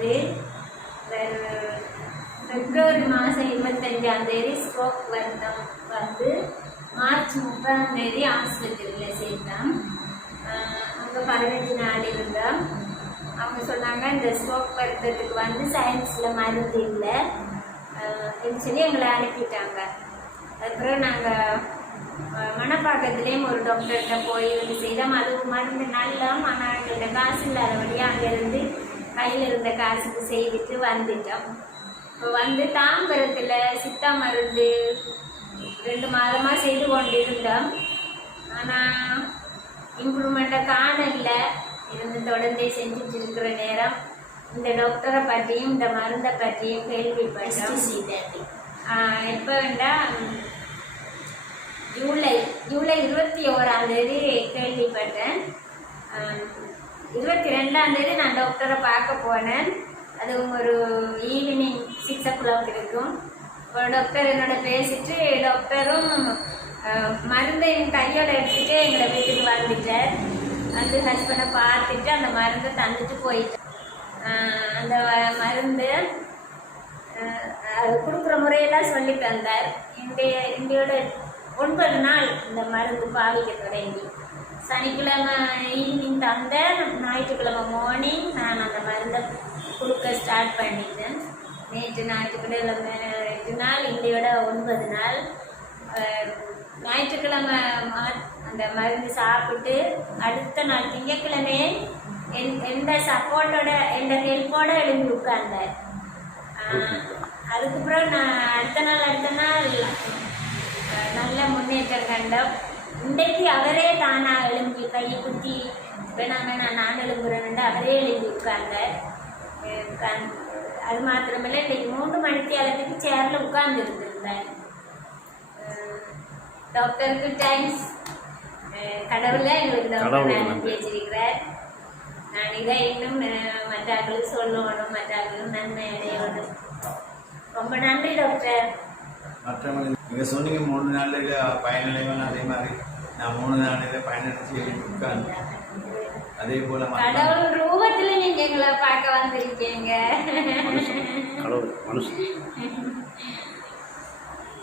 வந்து பிப்ரவரி மாதம் 25ஆம் தேதி ஸ்ட்ரோக் வந்து மார்ச் 30ஆம் தேதி ஆஸ்பத்திரியில் சேர்த்தோம். அங்கே 15 நாள் இருந்தோம். அவங்க சொன்னாங்க இந்த ஸ்ட்ரோக் வருத்தத்துக்கு வந்து சயின்ஸில் மருந்து இல்லை சொல்லி எங்களை அனுப்பிட்டாங்க. அதுக்கப்புறம் நாங்கள் மணப்பாக்கத்துலேயும் ஒரு டாக்டர்கிட்ட போய் இருந்து செய்தோம். அது மருந்து நல்லா, ஆனால் எங்கள்கிட்ட காசு இல்லாதபடியாக அங்கேருந்து கையில் இருந்த காசுக்கு செய்துட்டு வந்துட்டோம். இப்போ வந்து தாம்பரத்தில் சித்தா மருந்து 2 மாதமாக செய்து கொண்டு இருந்தோம். ஆனால் இம்ப்ரூவ்மெண்ட்டை காணல. இருந்து தொடர்ந்தே செஞ்சுட்டு இருக்கிற நேரம் இந்த டாக்டரை பற்றியும் இந்த மருந்தை பற்றியும் கேள்விப்பட்டோம். எப்போ வேண்டாம் ஜூலை 21ஆம் தேதி கேள்விப்பட்டேன். 22ஆம் தேதி நான் டாக்டரை பார்க்க போனேன். அது ஒரு ஈவினிங் 6 o'clock இருக்கும். ஒரு டாக்டர் என்னோட பேசிட்டு டாக்டரும் மருந்தை என் கையோட எடுத்துகிட்டு எங்களை வீட்டுக்கு வந்துட்டார். வந்து ஹஸ்பண்டை பார்த்துட்டு அந்த மருந்தை தந்துட்டு போயிட்டேன். அந்த மருந்து கொடுக்குற முறையெல்லாம் சொல்லி தந்தார். இந்தியோட 9 நாள் இந்த மருந்து பாவிக்க தொடங்கி சனிக்கிழமை ஈவினிங் தந்த ஞாயிற்றுக்கிழமை மார்னிங் நான் அந்த மருந்தை கொடுக்க ஸ்டார்ட் பண்ணிட்டேன். நேற்று ஞாயிற்றுக்கிழமை 8 நாள், இந்தியோட 9 நாள். ஞாயிற்றுக்கிழமை அந்த மருந்து சாப்பிட்டு அடுத்த நாள் திங்கட்கிழமையே எந்த சப்போர்ட்டோட எந்த ஹெல்ப்போட எழுந்து உட்கார்ந்தார். அதுக்கப்புறம் நான் அடுத்த நாள் நல்ல முன்னேற்றம் கண்டோம். இன்றைக்கு அவரே தானாக எழும்பி கையை குத்தி வேணாங்க நான் எழும்புறேன்னு அவரே எழும்பி உட்கார்ந்தார். அது மாத்திரமில்லை, இன்றைக்கு 3 மணித்தியாலத்துக்கு சேரில் உட்கார்ந்து இருந்திருந்தார். டாக்டருக்கு தேங்க்ஸ். கடவுளை எங்களுக்கு டாக்டர் அனுப்பி வச்சிருக்கிறார். நான் இதை இன்னும் மற்றாக்களுக்கு சொல்லணும், மற்றாக்களும் நன்மை அடையணும். ரொம்ப நன்றி டாக்டர். மற்றவங்க நீங்கள் சொன்னீங்க 3 நாளில் பயனடைவன், அதே மாதிரி நான் 3 நாளில் பயனடைச்சு உட்கார்ந்து அதே போல கடவுள் ரூபத்தில் நீங்கள் எங்களை பார்க்க வந்திருக்கீங்க. கடவுள் மனுஷன்